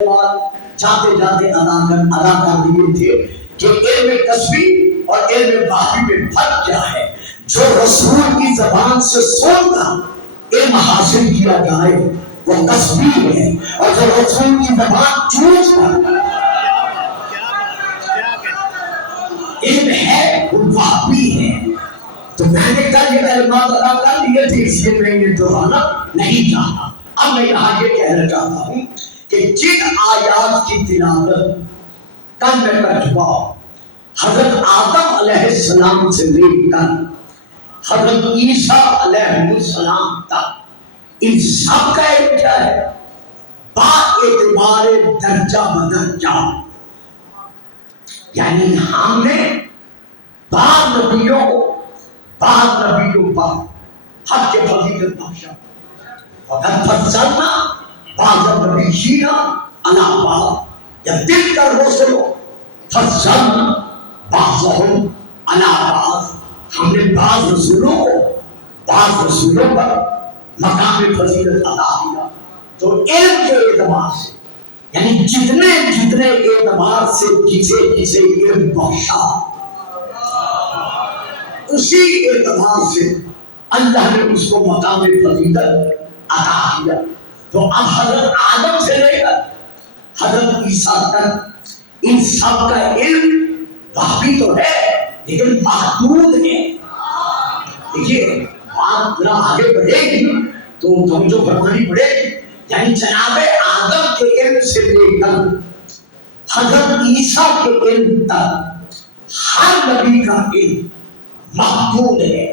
جاتے جاتے ادا کر دیے تھے کہ علم کسبی اور علم باقی میں فرق کیا ہے. جو رسول کی زبان سے سن کر علم حاصل کیا جائے وہ کسبی ہے، اور جو رسول کی زبان چوز کر علم ہے وہ باقی ہے. تو میں نے کل یہ کلمات ادا کر لیے تھے، اس لیے میں یہ دہرانا نہیں چاہتا. اب میں یہاں یہ کہنا چاہتا ہوں کہ جن آیات کی تلاوت کل میں کر چکا ہوں، حضرت آدم علیہ السلام سے لے کر حضرت عیسیٰ علیہ السلام تک، ان سب کا علم کیا ہے؟ با اعتبار درجہ بدرجہ. یعنی ہم نے بعض نبیوں پر حق کے فضیلت بخشا، وقد فضلنا بعض النبیین علی بعض، یا تلک الرسل فضلنا بعضهم علی بعض. ہم نے بعض رسولوں پر مقام فضیلت عطا کیا. تو علم کے اعتبار سے، یعنی جتنے اعتبار سے جسے علم بخشا، اسی اعتبار سے اللہ نے اس کو مقام فضیلت عطا کیا. تو اب حضرت آدم سے لے کر حضرت عیسیٰ تک ان سب کا علم باقی تو ہے لیکن محدود ہے. دیکھیے بات ذرا آگے بڑھے گی تو توجہ فرمانی پڑے گی. یعنی جناب آدم کے علم سے لے کر حضرت عیسیٰ کے علم تک ہر نبی کا علم محدود ہے.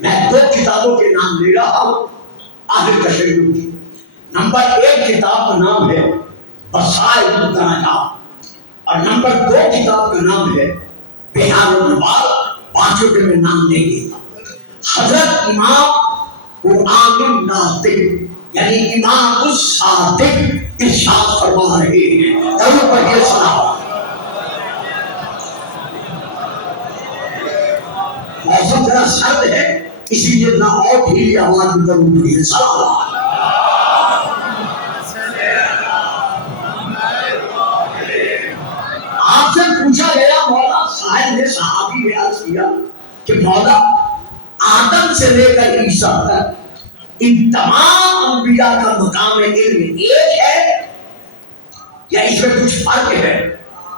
میں 2 کتابوں کے نام لے رہا ہوں اہل تشیع کی. نمبر 1 کتاب کا نام ہے بصائر الدرجات، اور نمبر 2 کتاب کا نام ہے بحار الانوار. پانچوں کے میں نام لے گا. حضرت امام قرآن الناطق یعنی امام الصادق ارشاد فرما رہے ہیں، اور پڑھیے سنا. موسم ذرا سرد ہے اسی لیے نہ اور ڈھیلی آواز میں کروں گی. آپ سے پوچھا گیا، مولا صاحب نے صحابی نے عرض کیا کہ مولا آدم سے لے کر عیسیٰ تک ان تمام انبیاء کا مقام علم ایک ہے یا اس میں کچھ فرق ہے؟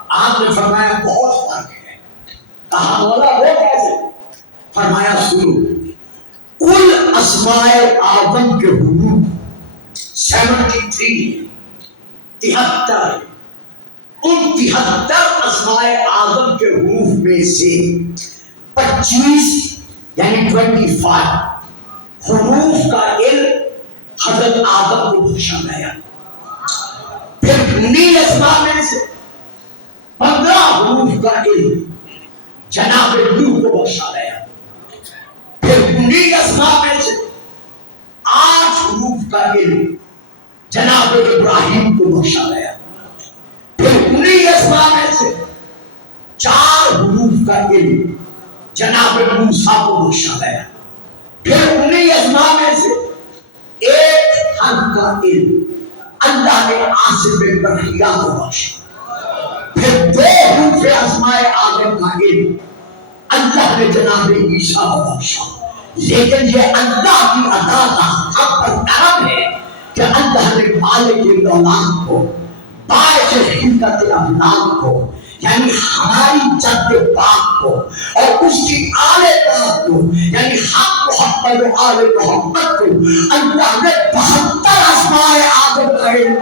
آپ نے فرمایا بہت فرق ہے. کہا مولا وہ کیسے؟ فرمایا سنو، کل اسماء آدم کے حروف 73 73. ان 73 اسماء آدم کے حروف میں سے 25 یعنی 25 حروف کا علم حضرت آدم کو بخشا گیا. پھر 19 اسماء میں سے 15 حروف کا علم جناب نوح کو بخشا گیا. پھر 19 اسماء میں سے 8 حروف کا علم جناب ابراہیم کو بخشا گیا. پھر 19 اسماء میں سے 4 حروف کا علم جناب موسیٰ کو بخشا گیا. پھر 19 اسماء میں سے 1 حرف کا علم اللہ نے آصف بن برخیہ کو بخشا. پھر 2 حروف اسماء آدم کا علم اللہ نے جناب عیسیٰ کو بخشا. لیکن یہ اللہ کی عطا کا ہم پر کرم ہے کہ اللہ نے مالک الاولاد کو، باعث خلقت الافلاک کو، یعنی ہماری جد پاک کو اور اس کی آل پاک کو، یعنی ہم محمد و آل محمد کو اللہ نے 72 اسماء آدم کا علم.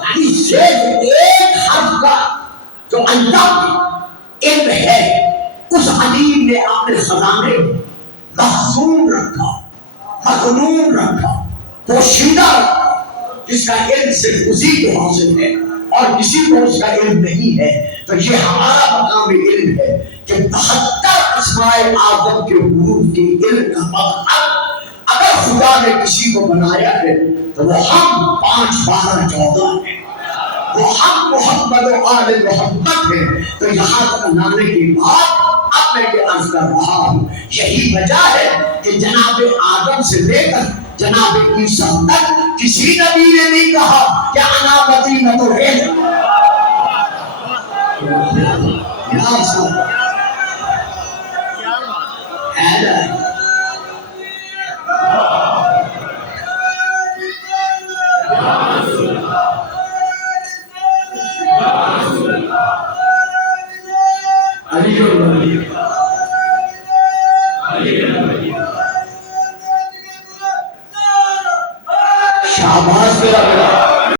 یعنی صرف ایک حرف کا جو اللہ کی علم ہے اس علیم نے اپنے خزانے محفوظ رکھا، مخنون رکھا، پوشیدہ رکھا، جس کا علم صرف اسی کو حاصل ہے اور کسی کو اس کا علم نہیں ہے. تو یہ ہمارا مقام علم ہے کہ 72 اسماء آدم کے حروف کے علم کا مقام اگر خدا نے کسی کو بنایا ہے تو وہ ہم 5 12 14 ہیں، وہ ہم محمد و آل محمد ہیں. تو یہاں تک لانے کے بعد اب میں یہ عرض کر رہا ہوں، یہی وجہ ہے کہ جناب آدم سے لے کر جناب عیسیٰ تک کسی نبی نے نہیں کہا کہ انا مدینۃ العلم.